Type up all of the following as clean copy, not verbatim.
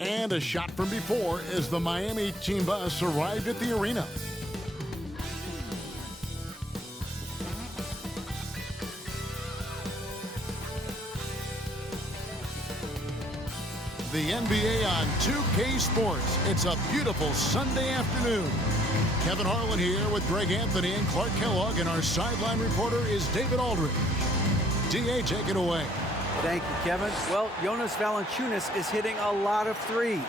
And a shot from before as the Miami team bus arrived at the arena. The NBA on 2K Sports. It's a beautiful Sunday afternoon. Kevin Harlan here with Greg Anthony and Clark Kellogg, and our sideline reporter is David Aldridge. DA, take it away. Thank you, Kevin. Well, Jonas Valanciunas is hitting a lot of threes.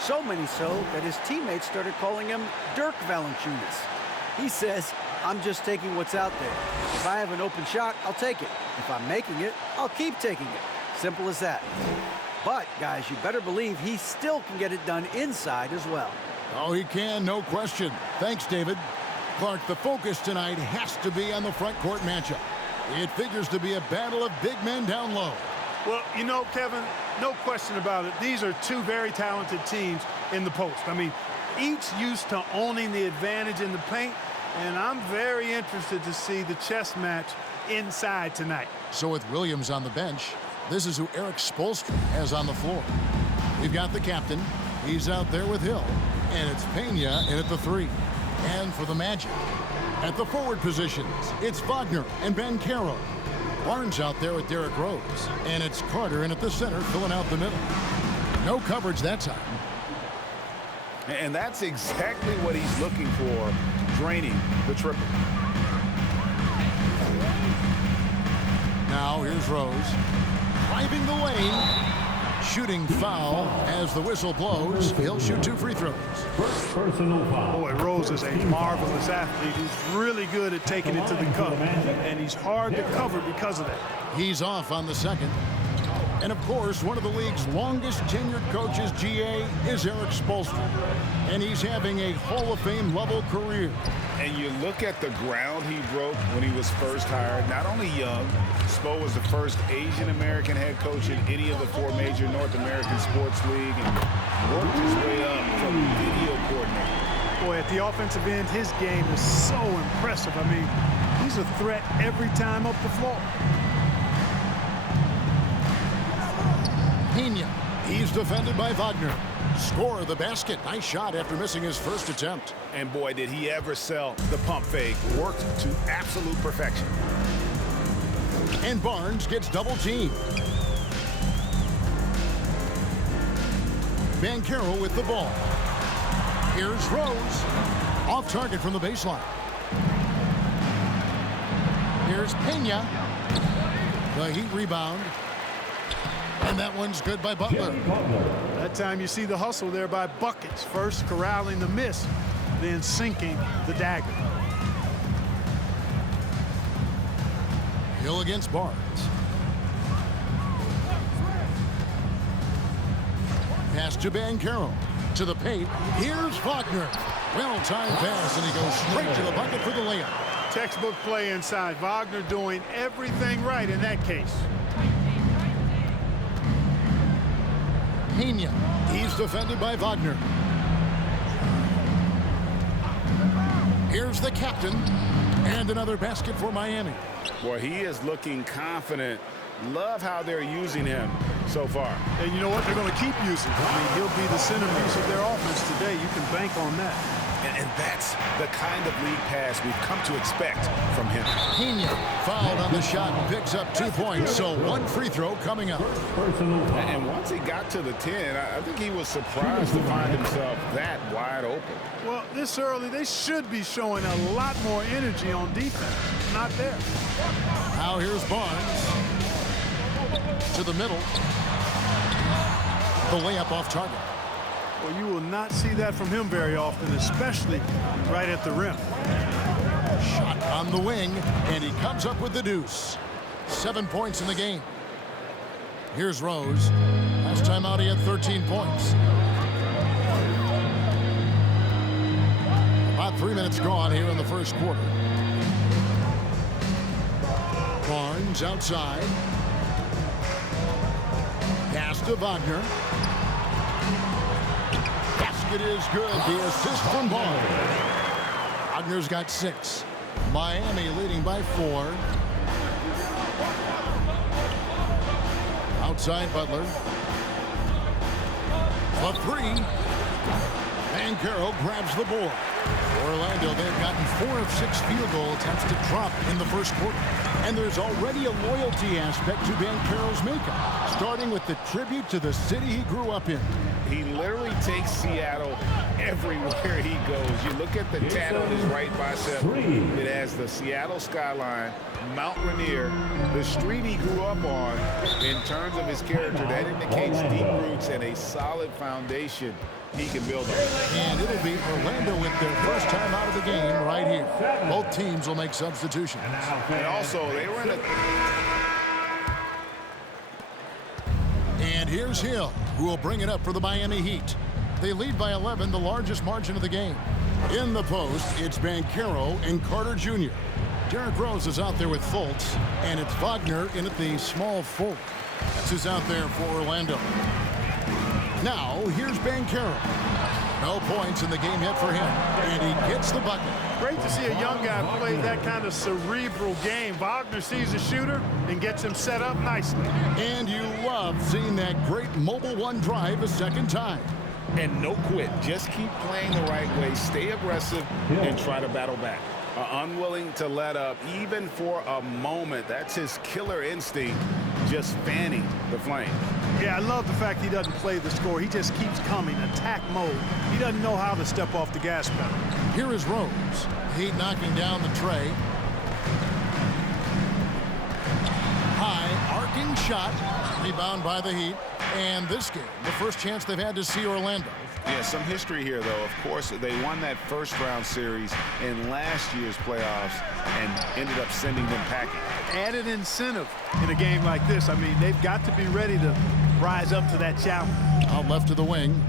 So many so that his teammates started calling him Dirk Valanciunas. He says, I'm just taking what's out there. If I have an open shot, I'll take it. If I'm making it, I'll keep taking it. Simple as that. But, guys, you better believe he still can get it done inside as well. Oh, he can, no question. Thanks, David. Clark, the focus tonight has to be on the front court matchup. It figures to be a battle of big men down low. Well, you know, Kevin, no question about it. These are two very talented teams in the post. I mean, each used to owning the advantage in the paint, and I'm very interested to see the chess match inside tonight. So with Williams on the bench, this is who Erik Spoelstra has on the floor. We've got the captain. He's out there with Hill. And it's Pena in at the 3. And for the Magic, at the forward positions, it's Wagner and Banchero. Barnes out there with Derrick Rose. And it's Carter in at the center, filling out the middle. No coverage that time. And that's exactly what he's looking for, draining the triple. Now here's Rose. Driving the lane. Shooting foul as the whistle blows. He'll shoot 2 free throws. Personal foul. Boy, Rose is a marvelous athlete who's really good at taking it to the cup, and he's hard to cover because of that. He's off on the second. And, of course, one of the league's longest tenured coaches, GA, is Erik Spoelstra. And he's having a Hall of Fame level career. And you look at the ground he broke when he was first hired. Not only young, Spo was the first Asian-American head coach in any of the 4 major North American sports league and worked his way up from video coordinator. Boy, at the offensive end, his game is so impressive. I mean, he's a threat every time up the floor. Pena. He's defended by Wagner. Score the basket. Nice shot after missing his first attempt. And boy, did he ever sell the pump fake. Worked to absolute perfection. And Barnes gets double teamed. Banchero with the ball. Here's Rose. Off target from the baseline. Here's Pena. The Heat rebound. And that one's good by Butler. That time you see the hustle there by Buckets. First corralling the miss, then sinking the dagger. Hill against Barnes. Pass to Banchero. To the paint. Here's Wagner. Well-timed pass, and he goes straight to the bucket for the layup. Textbook play inside. Wagner doing everything right in that case. Pena. He's defended by Wagner. Here's the captain. And another basket for Miami. Boy, he is looking confident. Love how they're using him so far. And you know what? They're going to keep using him. I mean, he'll be the centerpiece of their offense today. You can bank on that. And that's the kind of league pass we've come to expect from him. Pena fouled on the shot and picks up 2 points, so 1 free throw coming up. And once he got to the 10, I think he was surprised to find himself that wide open. Well, this early, they should be showing a lot more energy on defense. Not there. Now here's Barnes. To the middle. The layup off target. Well, you will not see that from him very often, especially right at the rim. Shot on the wing, and he comes up with the deuce. 7 points in the game. Here's Rose. Last time out, he had 13 points. About 3 minutes gone here in the first quarter. Barnes outside. Pass to Wagner. Basket is good. The assist from Barnes. Wagner's got 6. Miami leading by 4. Outside Butler. The three. Banchero grabs the board. Orlando, they've gotten 4 of 6 field goal attempts to drop in the first quarter. And there's already a loyalty aspect to Banchero's makeup, starting with the tribute to the city he grew up in. He literally takes Seattle everywhere he goes. You look at the tat on his right bicep. It has the Seattle skyline, Mount Rainier, the street he grew up on. In terms of his character, that indicates deep roots and a solid foundation he can build on. And it'll be Orlando with their first time out of the game right here. Both teams will make substitutions. And also, they were in a... And here's Hill, who will bring it up for the Miami Heat. They lead by 11, the largest margin of the game. In the post, it's Banchero and Carter Jr. Derrick Rose is out there with Fultz, and it's Wagner in at the small forward. That's who's out there for Orlando. Now, here's Banchero. No points in the game yet for him, and he gets the bucket. Great to see a young guy play that kind of cerebral game. Wagner sees a shooter and gets him set up nicely. And you love seeing that great mobile one drive a second time. And no quit. Just keep playing the right way. Stay aggressive and try to battle back. Unwilling to let up even for a moment. That's his killer instinct, just fanning the flame. Yeah, I love the fact he doesn't play the score. He just keeps coming, attack mode. He doesn't know how to step off the gas pedal. Here is Rose. Heat knocking down the tray. High arcing shot. Rebound by the Heat. And this game, the first chance they've had to see Orlando. Yeah, some history here, though. Of course, they won that first-round series in last year's playoffs and ended up sending them packing. Added incentive in a game like this. I mean, they've got to be ready to rise up to that challenge. Out left to the wing.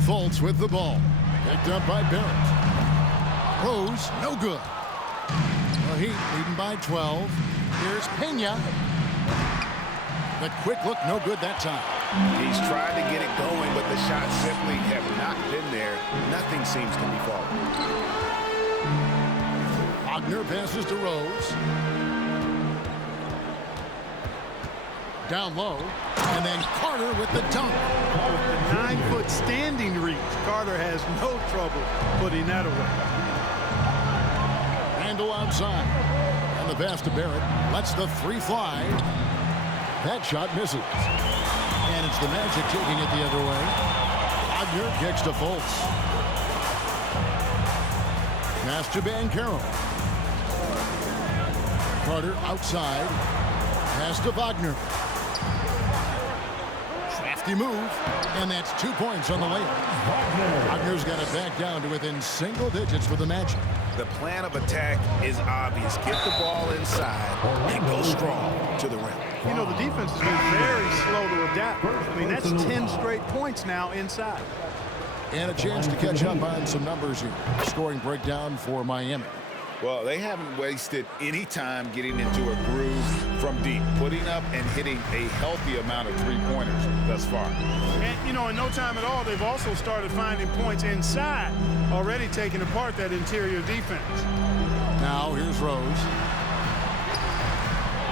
Fultz with the ball. Picked up by Barrett. Rose, no good. The Heat leading by 12. Here's Pena. The quick look, no good that time. He's tried to get it going, but the shots simply have not been there. Nothing seems to be falling. Wagner passes to Rose. Down low. And then Carter with the dunk. With the 9-foot standing reach, Carter has no trouble putting that away. Randall outside. And the pass to Barrett. Lets the three fly. That shot misses. And it's the Magic taking it the other way. Wagner kicks to Fultz. Pass to Banchero. Carter outside. Pass to Wagner. Crafty move. And that's 2 points on the layup. Wagner's got it back down to within single digits for the Magic. The plan of attack is obvious. Get the ball inside and go strong to the rim. You know, the defense has been very slow to adapt. I mean, that's 10 straight points now inside. And a chance to catch up on some numbers here. Scoring breakdown for Miami. Well, they haven't wasted any time getting into a groove from deep, putting up and hitting a healthy amount of three-pointers thus far. And, you know, in no time at all, they've also started finding points inside, already taking apart that interior defense. Now, here's Rose.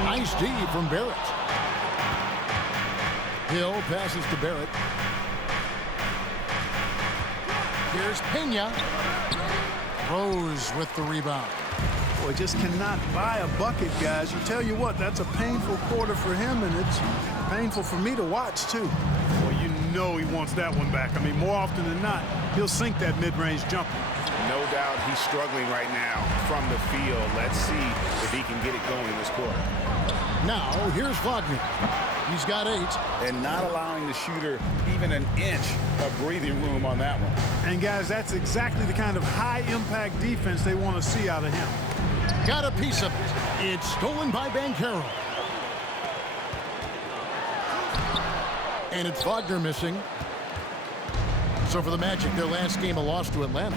Nice D from Barrett. Hill passes to Barrett. Here's Pena. Rose with the rebound. Boy, just cannot buy a bucket, guys. You tell you what, that's a painful quarter for him, and it's painful for me to watch, too. Well, you know he wants that one back. I mean, more often than not, he'll sink that mid-range jumper. No doubt he's struggling right now from the field. Let's see if he can get it going this quarter. Now, here's Wagner. He's got 8. And not allowing the shooter even an inch of breathing room on that one. And, guys, that's exactly the kind of high-impact defense they want to see out of him. Got a piece of it. It's stolen by Banchero. And it's Wagner missing. So for the Magic, their last game a loss to Atlanta.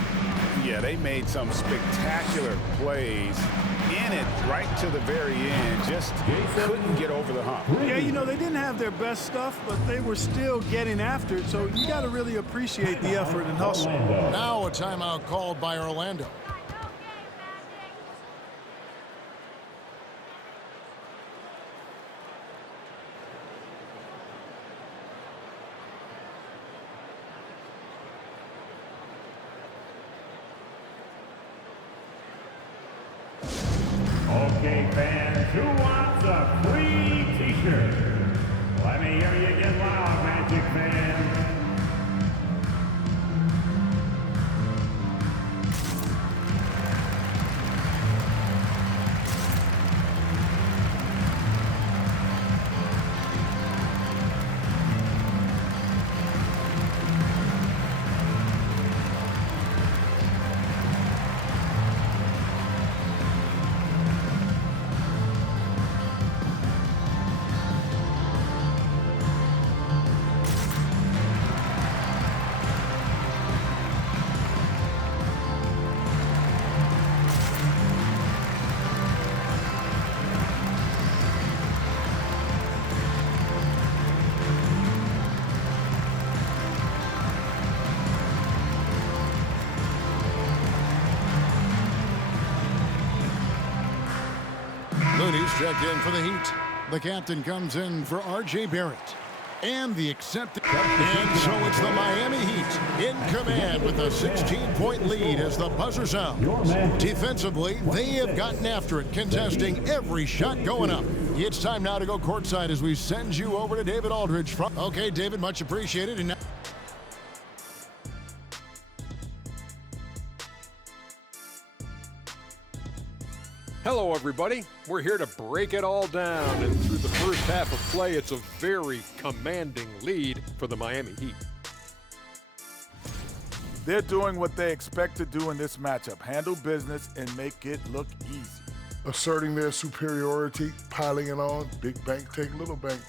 Yeah, they made some spectacular plays in it right to the very end. Just couldn't get over the hump. Yeah, you know, they didn't have their best stuff, but they were still getting after it. So you got to really appreciate the effort and hustle. Now a timeout called by Orlando. Okay, fans, who wants a free t-shirt? Let me hear you get loud, Magic fans. Looney's checked in for the Heat. The captain comes in for R.J. Barrett. And the accepted. And so it's the Miami Heat in command with a 16-point lead as the buzzer sounds. Defensively, they have gotten after it, contesting every shot going up. It's time now to go courtside as we send you over to David Aldridge. Okay, David, much appreciated. And now hello, everybody. We're here to break it all down, and through the first half of play, it's a very commanding lead for the Miami Heat. They're doing what they expect to do in this matchup, handle business and make it look easy. Asserting their superiority, piling it on, big bank take little bank.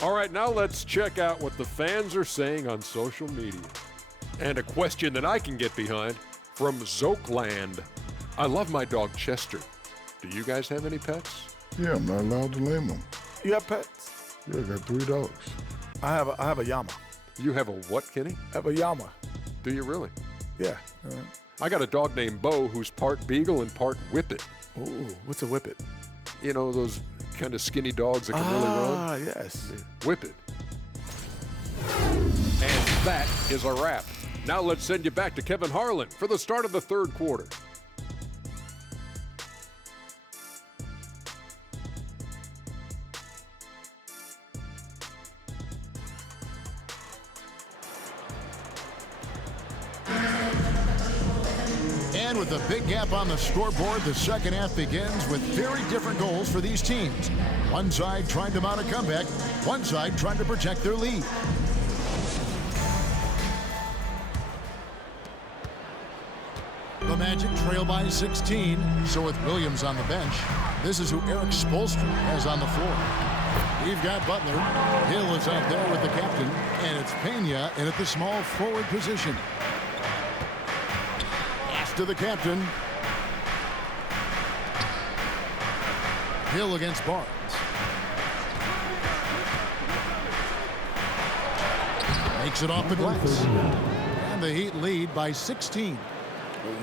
All right, now let's check out what the fans are saying on social media. And a question that I can get behind from Zokeland. I love my dog Chester. Do you guys have any pets? Yeah, I'm not allowed to name them. You have pets? Yeah, I got 3 dogs. I have a Yama. You have a what, Kenny? I have a Yama. Do you really? Yeah. I got a dog named Bo who's part beagle and part whippet. Ooh, what's a whippet? You know, those kind of skinny dogs that can really run? Ah, yes. Whippet. And that is a wrap. Now let's send you back to Kevin Harlan for the start of the third quarter. And with a big gap on the scoreboard, the second half begins with very different goals for these teams. One side trying to mount a comeback, one side trying to protect their lead. The Magic trail by 16. So with Williams on the bench, this is who Eric Spoelstra has on the floor. We've got Butler. Hill is out there with the captain, and it's Pena in at the small forward position. To the captain. Hill against Barnes. Makes it off the glass. And the Heat lead by 16.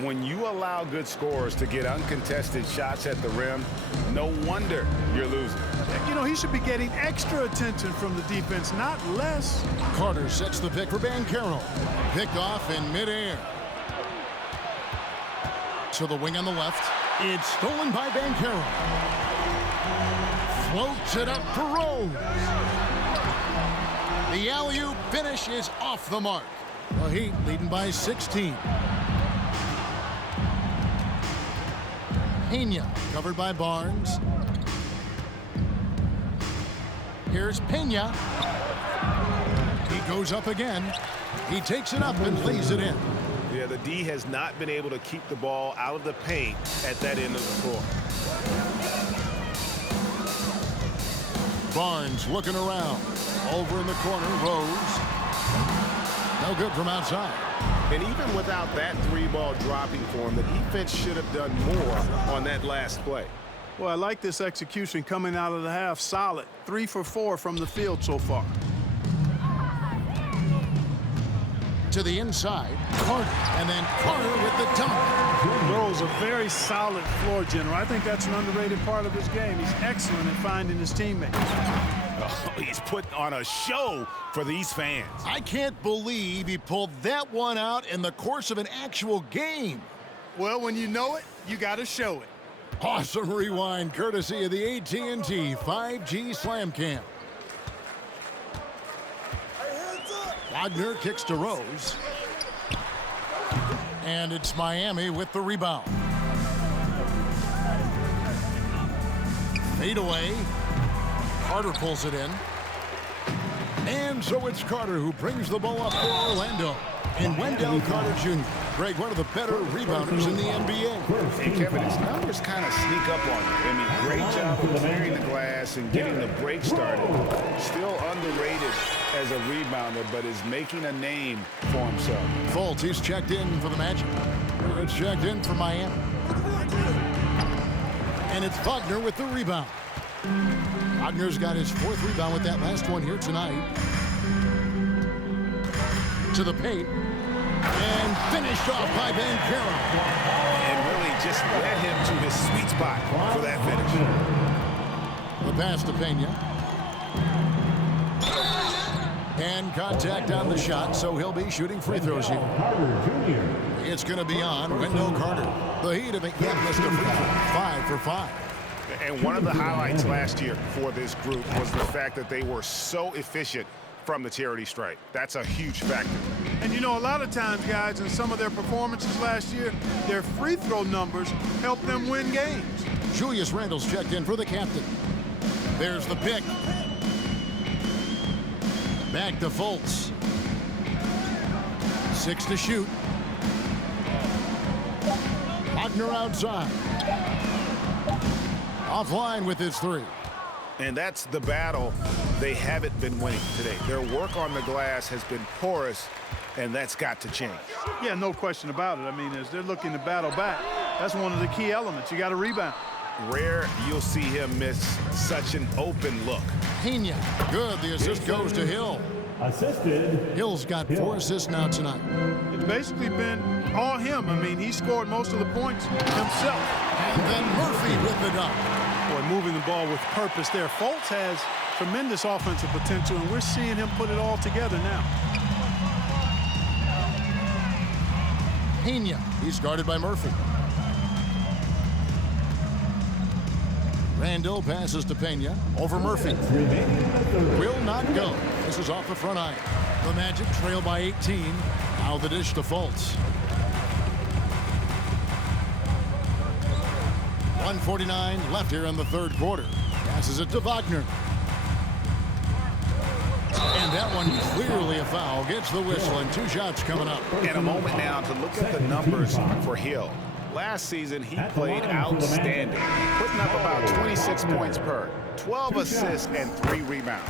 When you allow good scorers to get uncontested shots at the rim, no wonder you're losing. You know, he should be getting extra attention from the defense, not less. Carter sets the pick for Banchero. Picked off in midair. To the wing on the left. It's stolen by Banchero. Floats it up for Rose. The alley-oop finish is off the mark. The Heat leading by 16. Pena covered by Barnes. Here's Pena. He goes up again. He takes it up and lays it in. Yeah, the D has not been able to keep the ball out of the paint at that end of the floor. Barnes looking around. Over in the corner, Rose. No good from outside. And even without that 3-ball dropping for him, the defense should have done more on that last play. Well, I like this execution coming out of the half. Solid. 3 for 4 from the field so far. To the inside, Carter, and then Carter with the dunk. Rose, a very solid floor general. I think that's an underrated part of his game. He's excellent at finding his teammates. Oh, he's putting on a show for these fans. I can't believe he pulled that one out in the course of an actual game. Well, when you know it, you got to show it. Awesome rewind courtesy of the AT&T 5G Slam Cam. Wagner kicks to Rose. And it's Miami with the rebound. Fade away. Carter pulls it in. And so it's Carter who brings the ball up for Orlando. And Wendell Carter Jr., Greg, one of the better rebounders in the NBA. And Kevin, his numbers kind of sneak up on him. I mean, great job of clearing the glass and getting the break started. Still underrated as a rebounder, but is making a name for himself. Fultz, he's checked in for the Magic. It's checked in for Miami. And it's Wagner with the rebound. Wagner's got his 4th rebound with that last one here tonight. To the paint. And finished off by Banchero. And really just led him to his sweet spot for that finish. The pass to Pena. And contact on the shot, so he'll be shooting free throws here. It's going to be on Wendell Carter. The Heat have again missed a free throw. 5 for 5. And one of the highlights last year for this group was the fact that they were so efficient from the charity stripe. That's a huge factor. And you know, a lot of times, guys, in some of their performances last year, their free throw numbers helped them win games. Julius Randle's checked in for the captain. There's the pick. Back to Fultz. 6 to shoot. Wagner outside. Offline with his 3. And that's the battle they haven't been winning today. Their work on the glass has been porous, and that's got to change. Yeah, no question about it. I mean, as they're looking to battle back, that's one of the key elements. You got to rebound. Rare you'll see him miss such an open look. Pena, good. The assist goes to Hill. Assisted. Hill's got 4 assists now tonight. It's basically been all him. I mean, he scored most of the points himself. And then Murphy with the dunk. Boy, moving the ball with purpose there. Fultz has tremendous offensive potential, and we're seeing him put it all together now. Pena, he's guarded by Murphy. Randle passes to Pena over Murphy. Will not go. This is off the front iron. The Magic trail by 18. Now the dish to Fultz. 1:49 left here in the 3rd quarter. Passes it to Wagner. And that one clearly a foul. Gets the whistle, and 2 shots coming up. And a moment now to look at the numbers for Hill. Last season, he played outstanding, putting up about 26 points per, 12 assists, and 3 rebounds.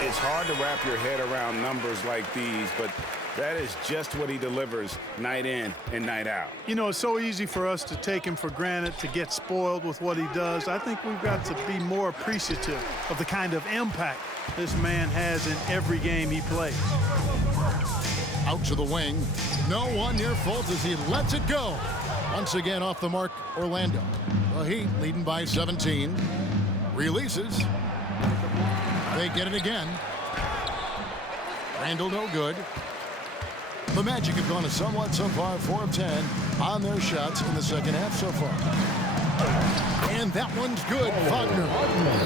It's hard to wrap your head around numbers like these, but that is just what he delivers night in and night out. You know, it's so easy for us to take him for granted, to get spoiled with what he does. I think we've got to be more appreciative of the kind of impact this man has in every game he plays. Out to the wing. No one near Fultz as he lets it go. Once again off the mark, Orlando. The Heat leading by 17. Releases. They get it again. Randle no good. The Magic have gone a somewhat subpar 4 of 10 on their shots in the second half so far. And that one's good. Wagner.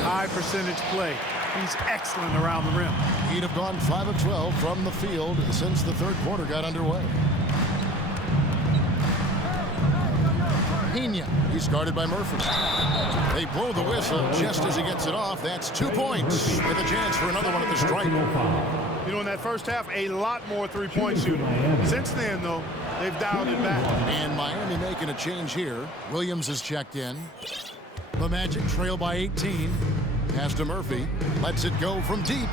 High percentage play. He's excellent around the rim. He'd have gone 5 of 12 from the field since the 3rd quarter got underway. Pena, he's guarded by Murphy. They blow the whistle just as he gets it off. That's 2 points with a chance for another one at the stripe. You know, in that first half, a lot more three-point shooting. Since then, though, they've dialed it back. And Miami making a change here. Williams is checked in. The Magic trail by 18. Pass to Murphy. Lets it go from deep.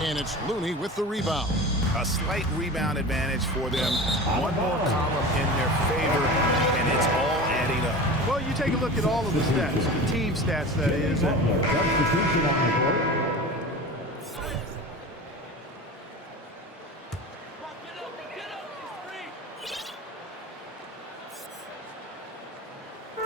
And it's Looney with the rebound. A slight rebound advantage for them. One more column in their favor, and it's all adding up. Well, you take a look at all of the stats, the team stats, that is.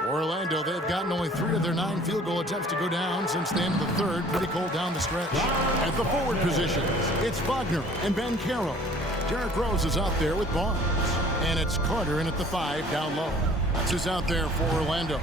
Orlando, they've gotten only 3 of their 9 field goal attempts to go down since the end of the 3rd. Pretty cold down the stretch. At the forward positions, it's Wagner and Banchero. Derrick Rose is out there with Barnes. And it's Carter in at the 5 down low. This is out there for Orlando.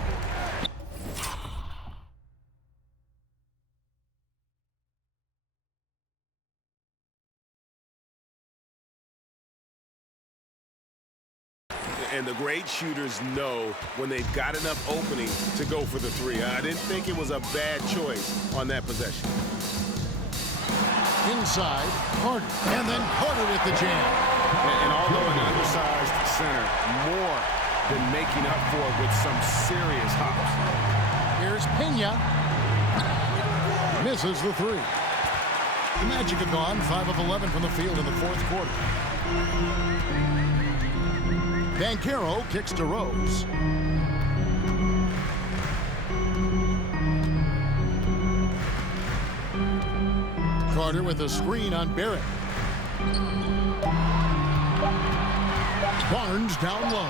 And the great shooters know when they've got enough opening to go for the three. I didn't think it was a bad choice on that possession. Inside, Carter. And then Carter with the jam. And although an undersized center, more than making up for it with some serious hops. Here's Pena. Misses the three. The Magic have gone 5 of 11 from the field in the fourth quarter. Banchero kicks to Rose. Carter with a screen on Barrett. Barnes down low.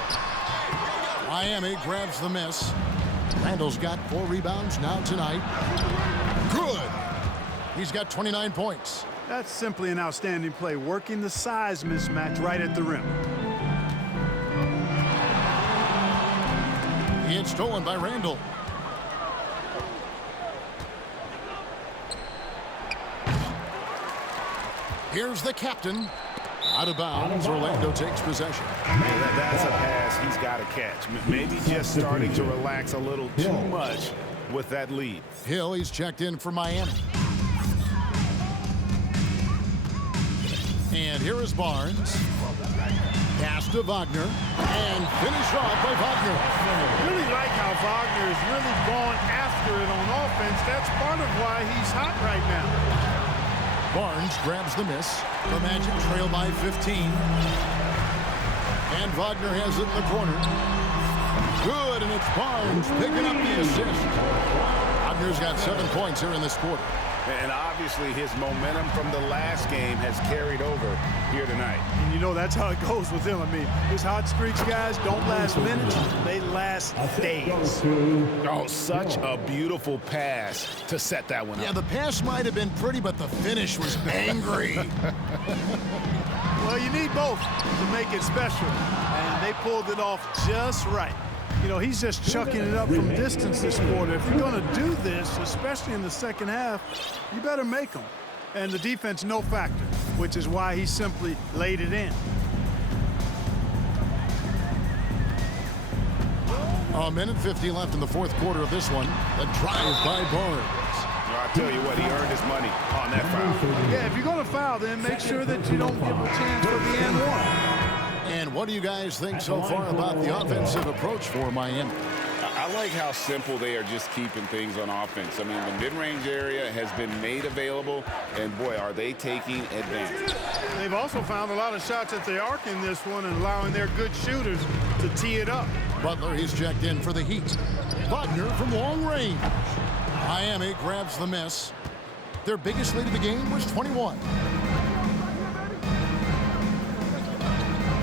Miami grabs the miss. Randall's got 4 rebounds now tonight. Good. He's got 29 points. That's simply an outstanding play, working the size mismatch right at the rim. It's stolen by Randall. Here's the captain. Out of bounds, Orlando takes possession. Yeah, that's a pass he's got to catch. Maybe just starting to relax a little too much with that lead. Hill, he's checked in for Miami. And here is Barnes. Pass to Wagner. And finished off by Wagner. Really like how Wagner is really going after it on offense. That's part of why he's hot right now. Barnes grabs the miss. The Magic trail by 15. And Wagner has it in the corner. Good, and it's Barnes picking up the assist. Wagner's got 7 points here in this quarter. And obviously his momentum from the last game has carried over here tonight. And you know that's how it goes with him. I mean, his hot streaks, guys, don't last minutes. They last days. Oh, such a beautiful pass to set that one up. Yeah, the pass might have been pretty, but the finish was angry. Well, you need both to make it special. And they pulled it off just right. You know, he's just chucking it up from distance this quarter. If you're going to do this, especially in the second half, you better make them. And the defense, no factor, which is why he simply laid it in. A minute 50 left in the fourth quarter of this one. A drive by Barnes. I'll tell you what, he earned his money on that foul. Yeah, if you're going to foul, then make sure that you don't give a chance for the and one. And what do you guys think so far about the offensive approach for Miami? I like how simple they are just keeping things on offense. I mean, the mid-range area has been made available, and boy, are they taking advantage. They've also found a lot of shots at the arc in this one and allowing their good shooters to tee it up. Butler, he's checked in for the Heat. Wagner from long range. Miami grabs the miss. Their biggest lead of the game was 21.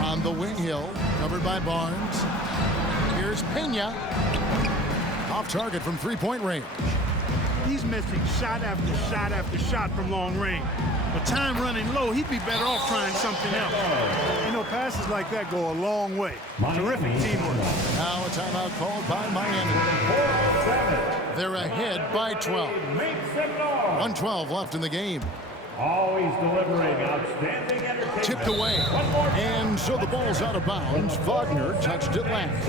On the wing, Hill, covered by Barnes. Here's Pena. Off target from three-point range. He's missing shot after shot after shot from long range. With time running low, he'd be better off trying something else. You know, passes like that go a long way. Terrific teamwork. Now a timeout called by Miami. They're ahead by 12. 1:12 left in the game. Always delivering outstanding entertainment. Tipped away. And so the ball's out of bounds. Wagner touched it last.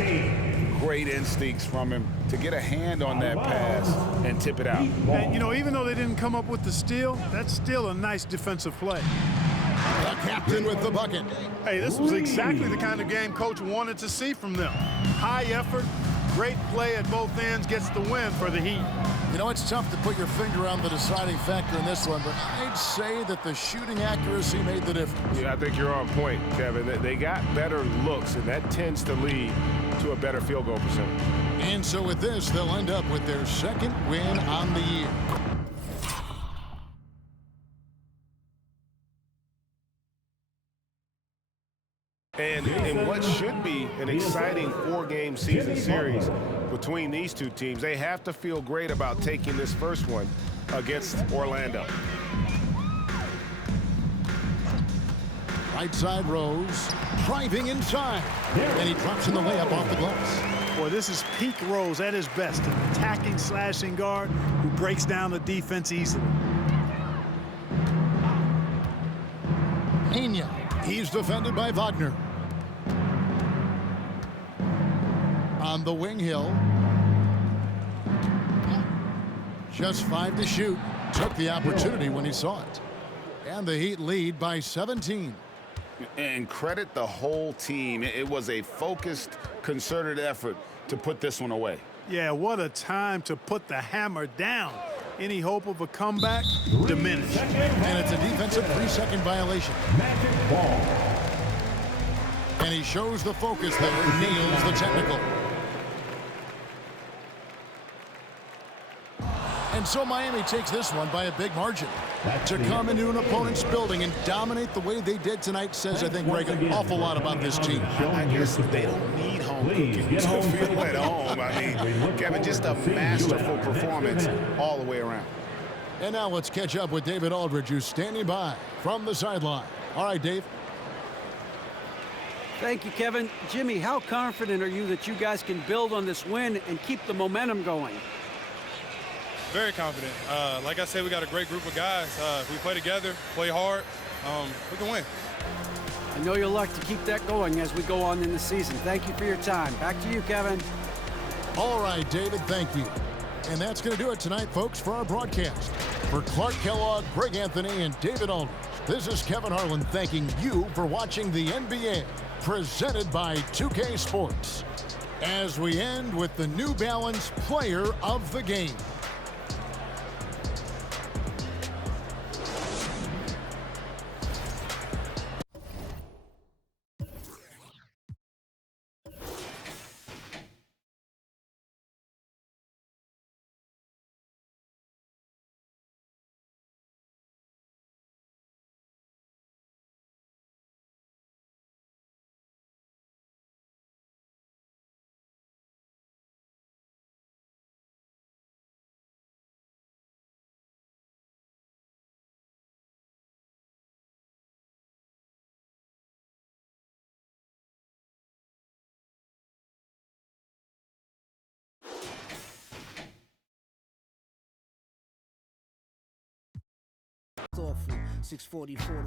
Great instincts from him to get a hand on that pass and tip it out. And, you know, even though they didn't come up with the steal, that's still a nice defensive play. The captain with the bucket. Hey, this was exactly the kind of game Coach wanted to see from them. High effort, great play at both ends, gets the win for the Heat. You know, it's tough to put your finger on the deciding factor in this one, but I'd say that the shooting accuracy made the difference. Yeah, I think you're on point, Kevin. They got better looks, and that tends to lead to a better field goal percentage. And so with this, they'll end up with their second win on the year. And in what should be an exciting four-game season series between these two teams, they have to feel great about taking this first one against Orlando. Right side Rose, driving inside. And he drops in the layup off the glass. Boy, this is peak Rose at his best, an attacking, slashing guard who breaks down the defense easily. Pena, he's defended by Wagner. on the wing. Hill. Just 5 to shoot. Took the opportunity when he saw it. And the Heat lead by 17. And credit the whole team. It was a focused, concerted effort to put this one away. Yeah, what a time to put the hammer down. Any hope of a comeback? Diminished. And it's a defensive 3-second violation. Magic ball. And he shows the focus there, nails the technical. And so Miami takes this one by a big margin. To come into an opponent's building and dominate the way they did tonight says, I think, Greg, an awful lot about this team. I guess they don't need home cooking to feel at home. I mean, Kevin, just a masterful performance all the way around. And now let's catch up with David Aldridge, who's standing by from the sideline. All right, Dave. Thank you, Kevin. Jimmy, how confident are you that you guys can build on this win and keep the momentum going? Very confident. Like I said, we got a great group of guys. If we play together, play hard, we can win. I know you'll like to keep that going as we go on in the season. Thank you for your time. Back to you, Kevin. All right, David, thank you. And that's going to do it tonight, folks, for our broadcast. For Clark Kellogg, Greg Anthony, and David Aldridge, this is Kevin Harlan thanking you for watching the NBA, presented by 2K Sports. As we end with the New Balance Player of the Game. Thoughtful, 644.